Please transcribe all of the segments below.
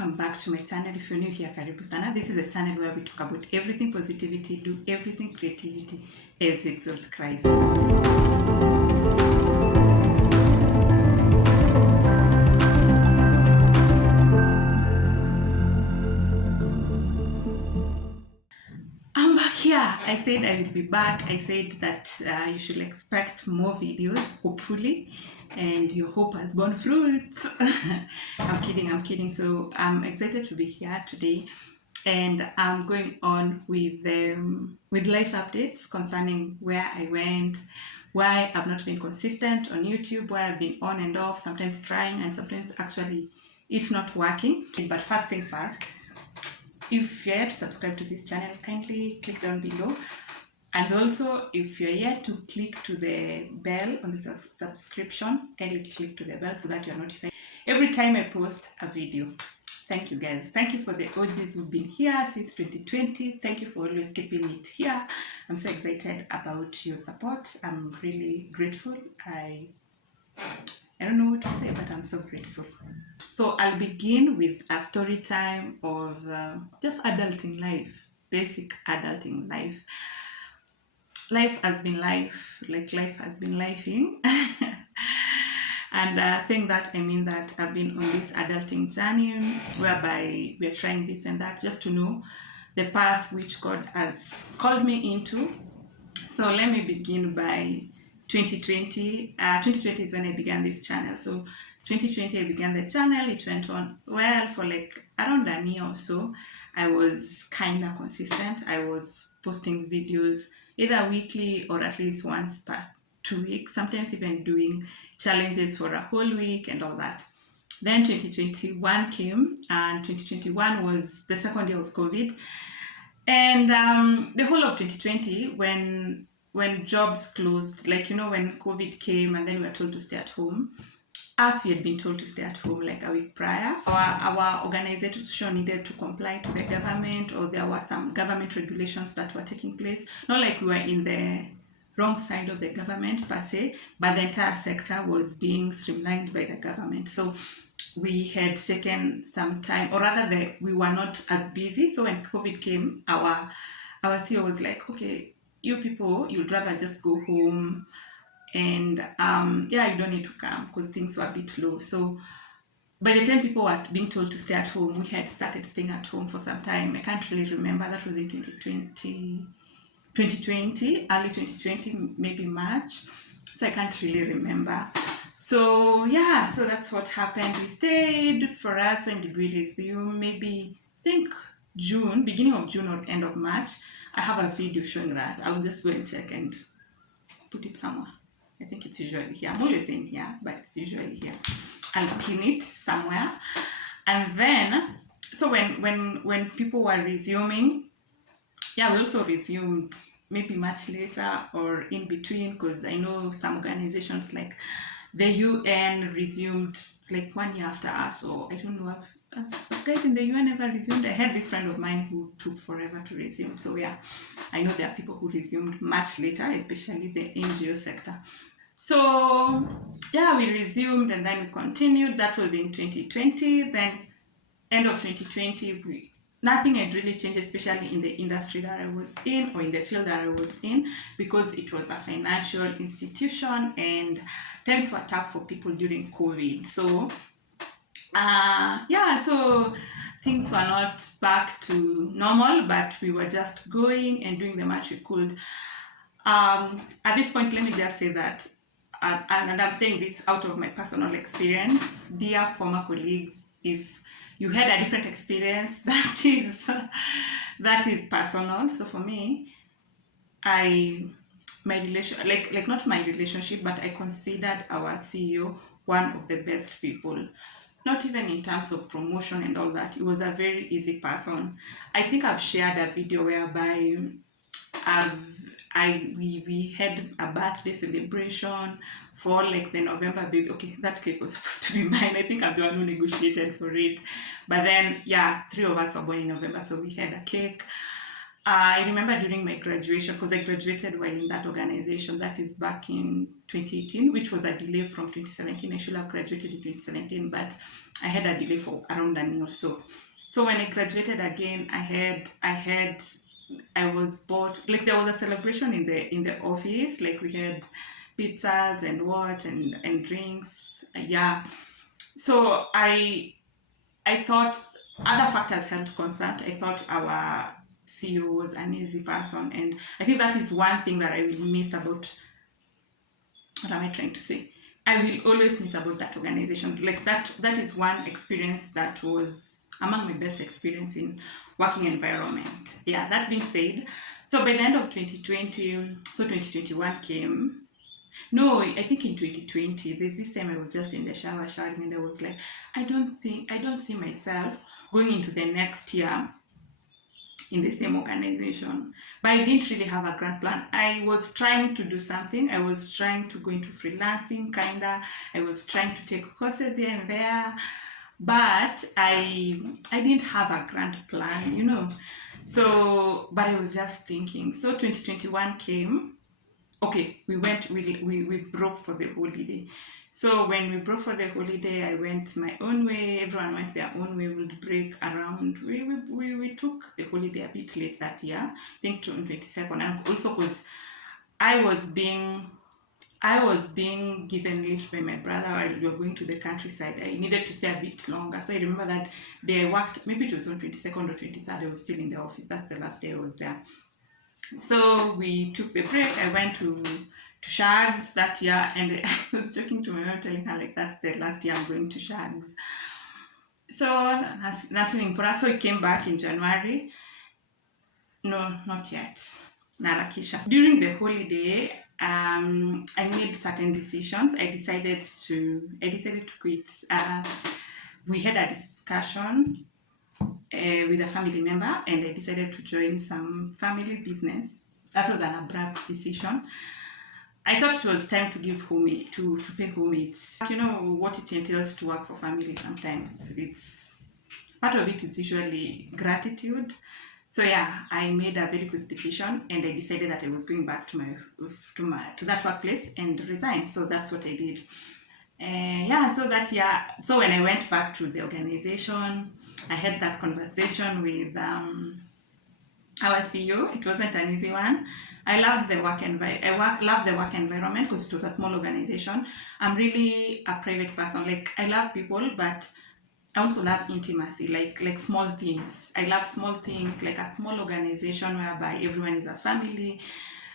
welcome back to my channel. If you're new here, karibu sana. This is a channel where we talk about everything positivity, do everything creativity as we exalt Christ. I'm back here. I said I will be back. I said that you should expect more videos, hopefully, and your hope has borne fruit. I'm kidding. So I'm excited to be here today, and I'm going on with life updates concerning where I went, why I've not been consistent on YouTube, why I've been on and off, sometimes trying and sometimes actually it's not working. But first thing first, if you're yet to subscribe to this channel, kindly click down below. And also, if you're yet to click to the bell on the subscription, kindly click to the bell so that you're notified every time I post a video. Thank you guys. Thank you for the OGs who've been here since 2020. Thank you for always keeping it here. I'm so excited about your support. I'm really grateful. I don't know what to say, but I'm so grateful. So I'll begin with a story time of just adulting life, basic adulting life. Life has been life, like life has been lifing. And saying that, I mean that I've been on this adulting journey whereby we're trying this and that just to know the path which God has called me into. So let me begin by 2020. 2020 is when I began this channel. So 2020 I began the channel. It went on well for like around a year or so. I was kind of consistent. I was posting videos either weekly or at least once per 2 weeks, sometimes even doing challenges for a whole week and all that. Then 2021 came, and 2021 was the second year of COVID. And the whole of 2020, when jobs closed, like, you know, when COVID came and then we were told to stay at home, as we had been told to stay at home like a week prior, our organization needed to comply to the government, or there were some government regulations that were taking place. Not like we were in the wrong side of the government per se, but the entire sector was being streamlined by the government. So we had taken some time, or rather we were not as busy. So when COVID came, our CEO was like, okay, you people, you'd rather just go home, and you don't need to come because things were a bit low. So by the time people were being told to stay at home, we had started staying at home for some time. I can't really remember. That was in 2020, early 2020, maybe March. So I can't really remember. So so that's what happened. We stayed. For us, when did we resume? Maybe, I think June, beginning of June or end of March. I have a video showing that. I'll just go and check and put it somewhere. I think it's usually here. I'm always in here, but it's usually here. I'll pin it somewhere. And then, so when people were resuming, we also resumed maybe much later or in between, because I know some organizations like the UN resumed like 1 year after us, or I don't know if guys in the UN ever resumed. I had this friend of mine who took forever to resume. So I know there are people who resumed much later, especially the NGO sector. So we resumed and then we continued. That was in 2020. Then end of 2020, nothing had really changed, especially in the industry that I was in, or in the field that I was in, because it was a financial institution and times were tough for people during COVID. So so things were not back to normal, but we were just going and doing the much we could. At this point, let me just say that, and I'm saying this out of my personal experience, dear former colleagues, if you had a different experience, that is personal. So for me, not my relationship, but I considered our CEO one of the best people. Not even in terms of promotion and all that. He was a very easy person. I think I've shared a video whereby we had a birthday celebration for like the November baby. Okay, that cake was supposed to be mine. I think I'm the one who negotiated for it. But then 3 of us were born in November, so we had a cake. I remember during my graduation, because I graduated while in that organization, that is back in 2018, which was a delay from 2017. I should have graduated in 2017, but I had a delay for around a year or so. So when I graduated again, I was bought, like there was a celebration in the office, like we had pizzas and what and drinks. Yeah. So I thought other factors held constant. I thought our CEO was an easy person, and I think that is one thing that I will miss about. What am I trying to say? I will always miss about that organization. Like that is one experience that was among my best experience in working environment. Yeah. That being said, so by the end of 2020, so 2021 came. No, I think in 2020, there's this time I was just in the shower showering, and I was like, I don't see myself going into the next year in the same organization. But I didn't really have a grand plan. I was trying to do something. I was trying to go into freelancing, kinda. I was trying to take courses here and there, but I didn't have a grand plan, you know. So, but I was just thinking. So 2021 came. Okay, we broke for the holiday. So when we broke for the holiday, I went my own way, everyone went their own way. We would break around, we took the holiday a bit late that year, I think on 22nd, and also because I was being I was being given leave by my brother while we were going to the countryside. I needed to stay a bit longer. So I remember that day I worked, maybe it was on 22nd or 23rd, I was still in the office. That's the last day I was there. So we took the break. I went to Shags that year, and I was talking to my mom, telling her like that's the last year I'm going to Shags. So nothing important. So I came back in January. No, not yet. Narakisha. During the holiday, I made certain decisions. I decided to quit. We had a discussion with a family member, and I decided to join some family business. That was an abrupt decision. I thought it was time to give homage, to pay homage. You know what it entails to work for family. Sometimes it's part of it is usually gratitude. So yeah, I made a very quick decision, and I decided that I was going back to that workplace and resign. So that's what I did. Yeah, so that year, so when I went back to the organization, I had that conversation with our CEO. It wasn't an easy one. I loved the work loved the work environment because it was a small organization. I'm really a private person. Like I love people, but I also love intimacy, like small things. I love small things, like a small organization whereby everyone is a family.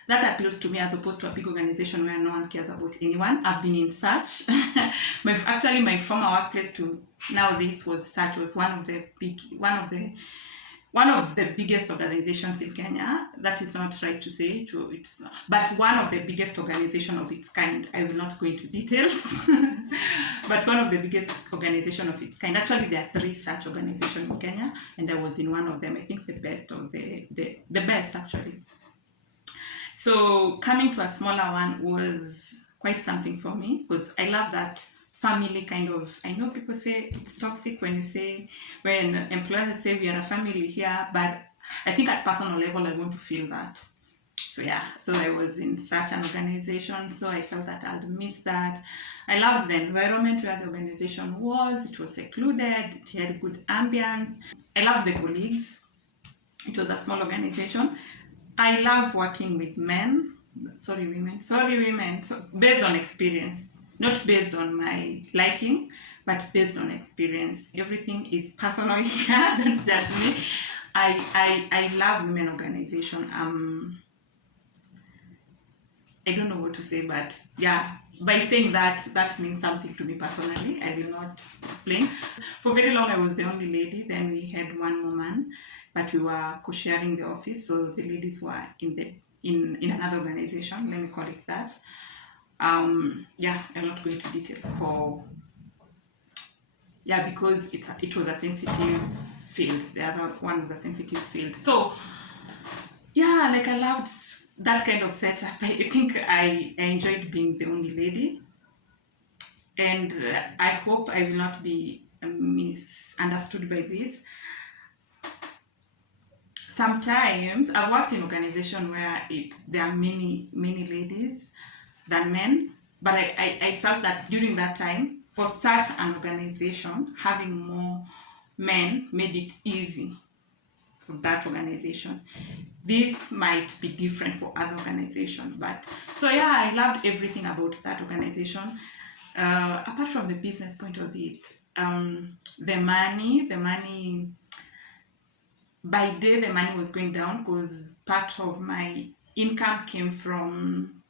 That appeals to me as opposed to a big organization where no one cares about anyone. I've been in such. My former workplace to now this was such was one of the biggest organizations in Kenya. That is not right to say, it's not, but one of the biggest organization of its kind. I will not go into details, but one of the biggest organization of its kind. Actually, there are 3 such organizations in Kenya, and I was in one of them. I think the best of the best actually. So coming to a smaller one was quite something for me because I love that family kind of. I know people say it's toxic when employers say we are a family here, but I think at personal level I want to feel that. So yeah, so I was in such an organization, so I felt that I'd miss that. I loved the environment where the organization was. It was secluded, it had good ambience. I loved the colleagues. It was a small organization. I love working with men. Sorry, women. So based on experience, not based on my liking, but based on experience. Everything is personal here. Don't judge me. I love women organization. I don't know what to say, but yeah, by saying that means something to me personally. I will not explain. For very long, I was the only lady. Then we had one woman, but we were co-sharing the office. So the ladies were in another organization. Let me call it that. Yeah, I'm not going into details because it was a sensitive field. The other one was a sensitive field. So yeah, like I loved that kind of setup. I think I enjoyed being the only lady, and I hope I will not be misunderstood by this. sometimes I've worked in organization where there are many ladies than men, but I felt that during that time, for such an organization, having more men made it easy for that organization. This might be different for other organizations, but so yeah, I loved everything about that organization. Apart from the business point of it, the money by day the money was going down because part of my income came from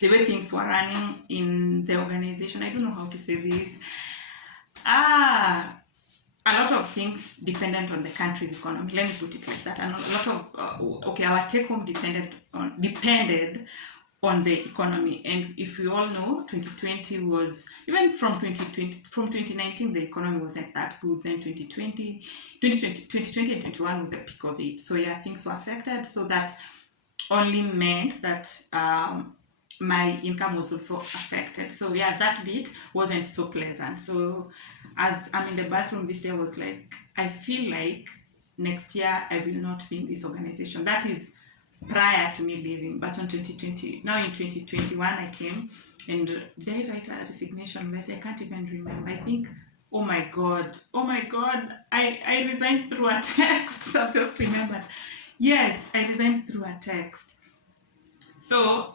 the way things were running in the organization. I don't know how to say this. A lot of things dependent on the country's economy. Let me put it like that. And a lot of our take home depended on the economy. And if we all know, 2020 was, even from 2019, the economy wasn't that good. Then 2020 and 21 was the peak of it. So yeah, things were affected. So that only meant that my income was also affected. So yeah, that bit wasn't so pleasant. So as I'm in the bathroom this day, I was like, I feel like next year I will not be in this organization. That is prior to me leaving. But on 2020, now in 2021, I came and did I write a resignation letter? I can't even remember. I think, oh my God, I resigned through a text. I've just remembered. Yes, I resigned through a text. So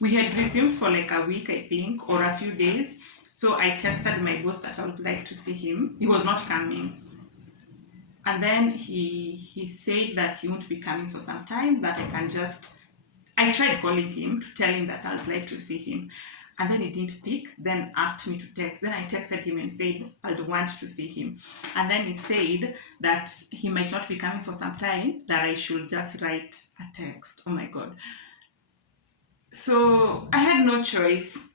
we had resumed for like a week, I think, or a few days. So I texted my boss that I would like to see him. He was not coming. And then he said that he won't be coming for some time, that I tried calling him to tell him that I would like to see him. And then he didn't pick, then asked me to text. Then I texted him and said, I'd want to see him. And then he said that he might not be coming for some time, that I should just write a text. Oh my God. So I had no choice.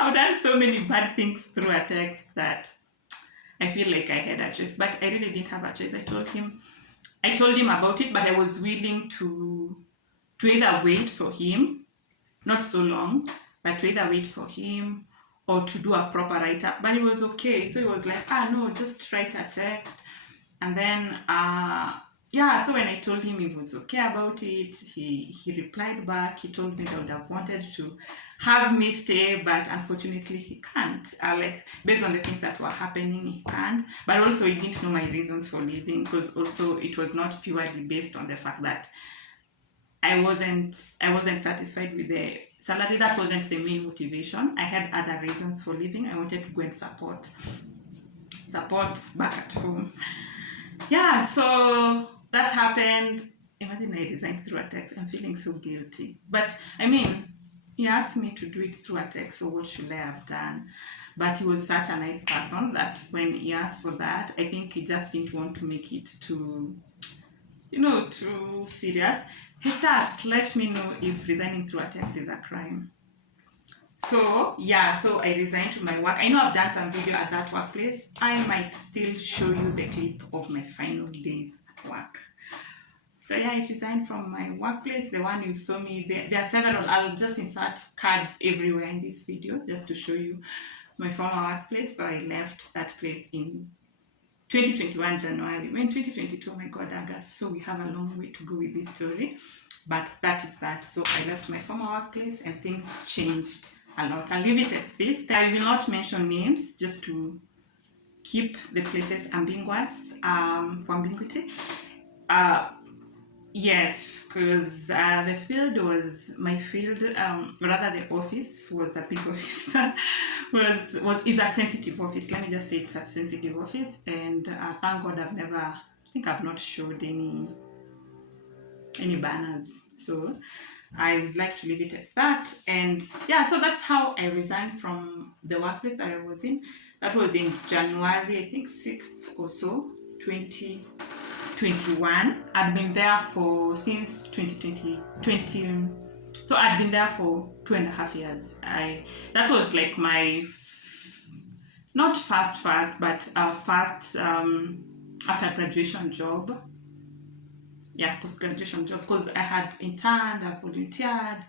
I've done so many bad things through a text that I feel like I had a choice, but I really didn't have a choice. I told him about it, but I was willing to either wait for him, not so long, but to either wait for him or to do a proper write-up. But it was okay. So he was like, no, just write a text. And then so when I told him he was okay about it, he replied back. He told me that I would have wanted to have me stay, but unfortunately he can't. Based on the things that were happening, he can't. But also he didn't know my reasons for leaving, because also it was not purely based on the fact that I wasn't satisfied with the salary. That wasn't the main motivation. I had other reasons for leaving. I wanted to go and support back at home. Yeah, so that happened. Imagine I resigned through a text. I'm feeling so guilty. But I mean, he asked me to do it through a text, so what should I have done? But he was such a nice person that when he asked for that, I think he just didn't want to make it too serious. HR, let me know if resigning through a text is a crime. So I resigned to my work. I know I've done some video at that workplace. I might still show you the clip of my final days at work. So I resigned from my workplace. The one you saw me, there are several. I'll just insert cards everywhere in this video just to show you my former workplace. So I left that place in 2021 January. We're in 2022, my God, August. So we have a long way to go with this story. But that is that. So I left my former workplace and things changed a lot. I'll leave it at this. I will not mention names just to keep the places ambiguous for ambiguity. Yes, because the field was my field. Rather, the office was a big office. is a sensitive office. Let me just say it's a sensitive office, and thank God I've not showed any banners. So I would like to leave it at that. And so that's how I resigned from the workplace that I was in. That was in January, I think 6th or so, 2021. I'd been there since 2020. So I'd been there for 2.5 years. That was like my not first, but first after graduation job. Post-graduation job, because I had interned, I've volunteered,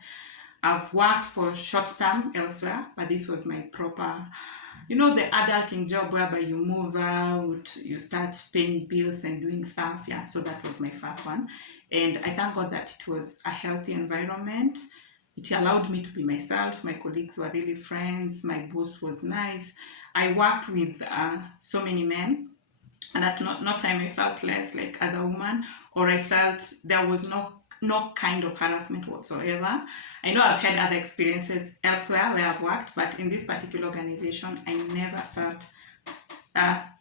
I've worked for short term elsewhere, but this was my proper you know, the adulting job whereby you move out, you start paying bills and doing stuff. Yeah, so that was my first one. And I thank God that it was a healthy environment. It allowed me to be myself. My colleagues were really friends. My boss was nice. I worked with so many men, and at no time I felt less like as a woman, or I felt there was no kind of harassment whatsoever. I know I've had other experiences elsewhere where I've worked, but in this particular organization, I never felt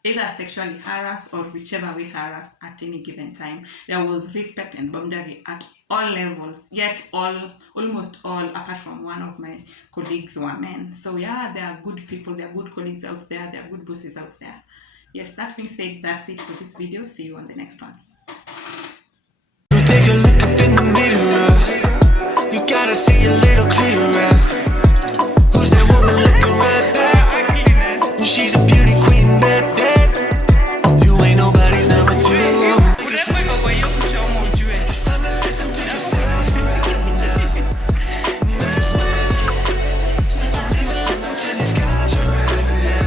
either sexually harassed or whichever way harassed at any given time. There was respect and boundary at all levels, yet almost all, apart from one of my colleagues, were men. So yeah, there are good people, there are good colleagues out there, there are good bosses out there. Yes, that being said, that's it for this video. See you on the next one. Take a look up in the mirror. You gotta see a little clearer. Who's that woman looking right back? She's a beauty queen, bad, bad. You ain't nobody's number two. It's time to listen to yourself right now. Don't even listen to these guys right now.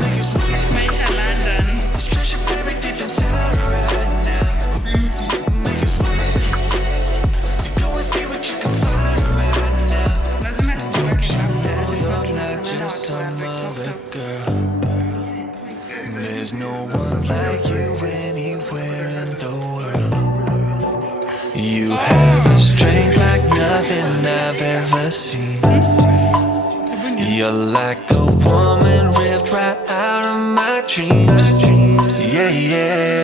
Make it sweet. Maisha London. Let's trash your baby deep inside right now. Make it sweet. So go and see what you can find right now. Lazima tujiweke labda. You're not just some other girl. There's no one like you anywhere in the world. You have a strength like nothing I've ever seen. You're like a woman ripped right out of my dreams. Yeah, yeah.